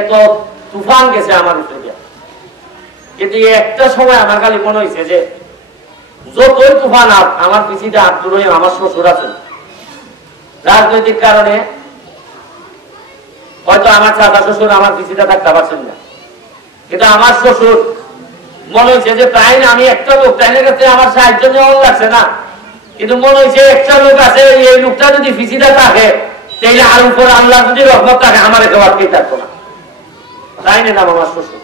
এত তুফান গেছে আমার উপরে দিয়া। কিন্তু একটা সময় আমার খালি মনে হয়েছে যে যতই তুফান আমার পিছিয়ে আব্দুর রহিম আমার শ্বশুর আছেন। রাজনৈতিক কারণে হয়তো আমার চাচা শ্বশুর আমার পিছিয়ে থাকতে পারছেন না, কিন্তু আমার শ্বশুর মনে হয়েছে যে তাই না, আমি একটা লোক তাইনের কাছে আমার সাহায্য নেওয়া লাগছে না, কিন্তু মনে হয়েছে একটা লোক আছে, এই লোকটা যদি পিছিয়ে থাকে তাইলে আর উপর আল্লাহ যদি রহমত থাকে আমার কেউ আটকেই থাকতো না। তাই না আমার শ্বশুর।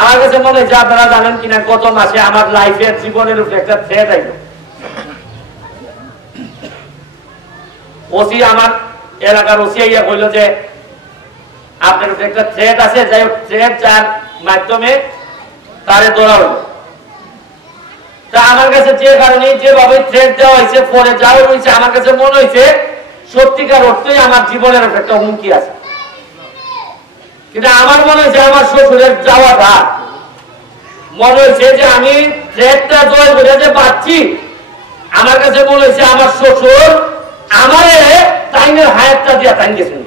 আমার কাছে মনে হয়েছে, আপনারা জানেন কিনা, গত মাসে আমার লাইফের জীবনের উপরে একটা থ্রেট আইল। ওসি আমার এলাকার ওসি আইয়া কইল যে আপনার উপরে একটা থ্রেট আছে, যাই হোক থ্রেট যার মাধ্যমে তারে ধরা হলো। তা আমার কাছে যে কারণে যেভাবে থ্রেট দেওয়া হয়েছে, পরে যাওয়া হয়েছে, আমার কাছে মনে হয়েছে সত্যিকার অর্থই আমার জীবনের একটা হুমকি আছে। কিন্তু আমার মনে হয়েছে আমার শ্বশুরের যাওয়াটা মনে হয়েছে যে আমি থ্রেটটা জয় করে যে পাচ্ছি, আমার কাছে মনে হয়েছে আমার শ্বশুর আমারে টাইমের হায়াতটা দিয়া টাইম গেছিল।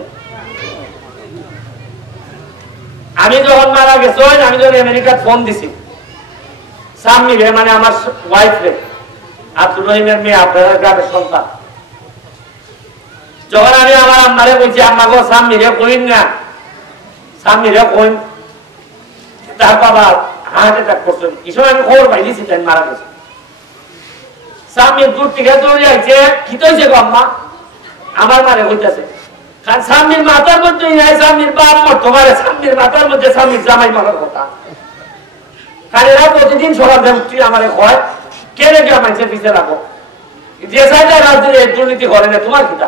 আমি যখন মারা গেছি, আমি যখন আমেরিকার ফোন দিছি সাম্মি রে, মানে আমার ওয়াইফ রে, আব্দুর রহিমের মেয়ে, আপনার গ্রামের সন্তান, যখন আমি আমার আম্মারে বলছি আম্মা গো সাম্মি রে কইন না, সাম্মি রে কইন, তার বাবা হার্ট অ্যাটাক করছেন, এই সময় আমি খবর পাইছি তাই মারা গেছে। সাম্মির দূর থেকে দৌড়ে আইছে, কি তৈছে গো আম্মা, আমার মারে হইতেছে, কারণ সাম্মির মাথার মধ্যে নাই সাম্মির বাপ মরতে পারে, সাম্মির মাথার মধ্যে সাম্মির জামাই মারার কথা। কারণ এরা প্রতিদিন সকাল উঠি আমারে কয় কে রেখে মানুষের পিছিয়ে রাখো, যে সাইডে রাজনীতি দুর্নীতি করে না তোমার কিতা।